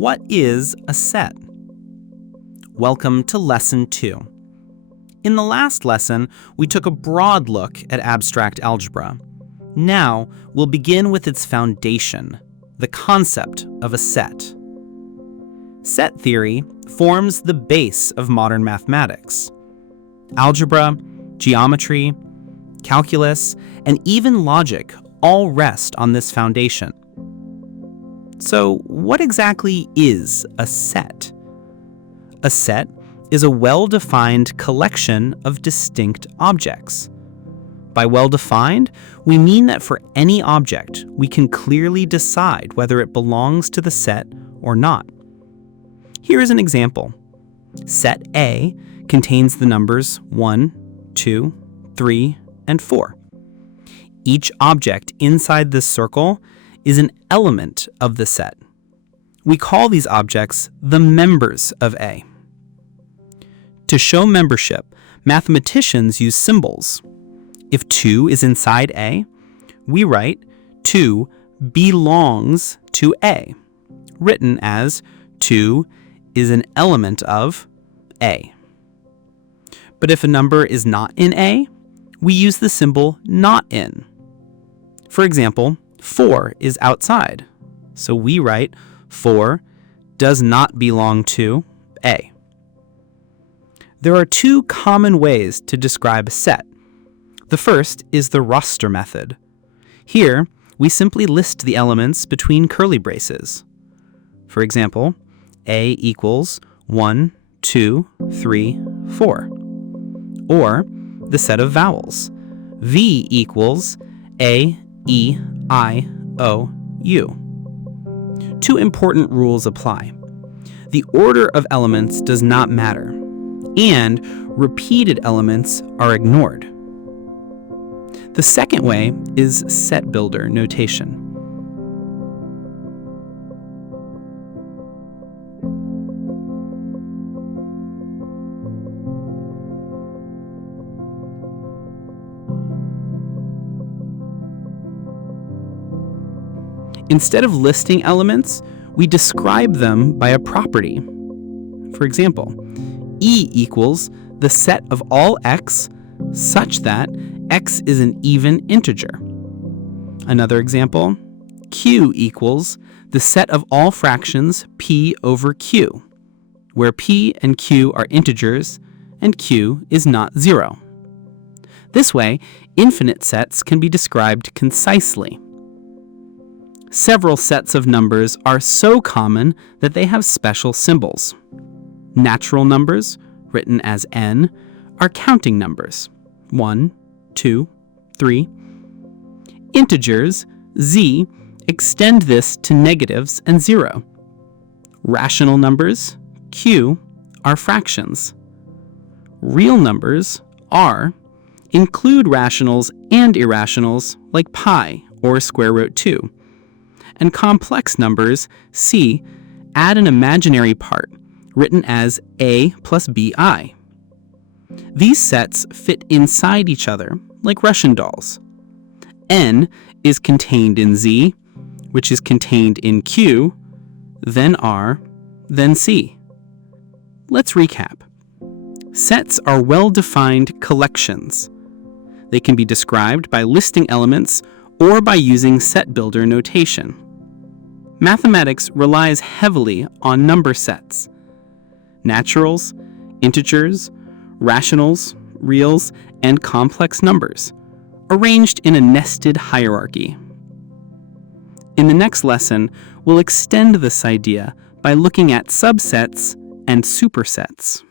What is a set? Welcome to Lesson 2. In the last lesson, we took a broad look at abstract algebra. Now, we'll begin with its foundation, the concept of a set. Set theory forms the base of modern mathematics. Algebra, geometry, calculus, and even logic all rest on this foundation. So, what exactly is a set? A set is a well-defined collection of distinct objects. By well-defined, we mean that for any object, we can clearly decide whether it belongs to the set or not. Here is an example. Set A contains the numbers 1, 2, 3, and 4. Each object inside this circle is an element of the set. We call these objects the members of A. To show membership, mathematicians use symbols. If 2 is inside A, we write 2 belongs to A, written as 2 is an element of A. But if a number is not in A, we use the symbol not in. For example, 4 is outside, so we write 4 does not belong to A. There are two common ways to describe a set. The first is the roster method. Here, we simply list the elements between curly braces. For example, A equals 1, 2, 3, 4. Or the set of vowels. V equals A, E, I, O, U. Two important rules apply. The order of elements does not matter, and repeated elements are ignored. The second way is set builder notation. Instead of listing elements, we describe them by a property. For example, E equals the set of all x such that x is an even integer. Another example, Q equals the set of all fractions p over q, where p and q are integers and q is not 0. This way, infinite sets can be described concisely. Several sets of numbers are so common that they have special symbols. Natural numbers, written as n, are counting numbers, 1, 2, 3. Integers, z, extend this to negatives and 0. Rational numbers, q, are fractions. Real numbers, r, include rationals and irrationals like pi or square root 2. And complex numbers, c, add an imaginary part, written as a plus bi. These sets fit inside each other, like Russian dolls. N is contained in z, which is contained in q, then r, then c. Let's recap. Sets are well-defined collections. They can be described by listing elements or by using set builder notation. Mathematics relies heavily on number sets. Naturals, integers, rationals, reals, and complex numbers, arranged in a nested hierarchy. In the next lesson, we'll extend this idea by looking at subsets and supersets.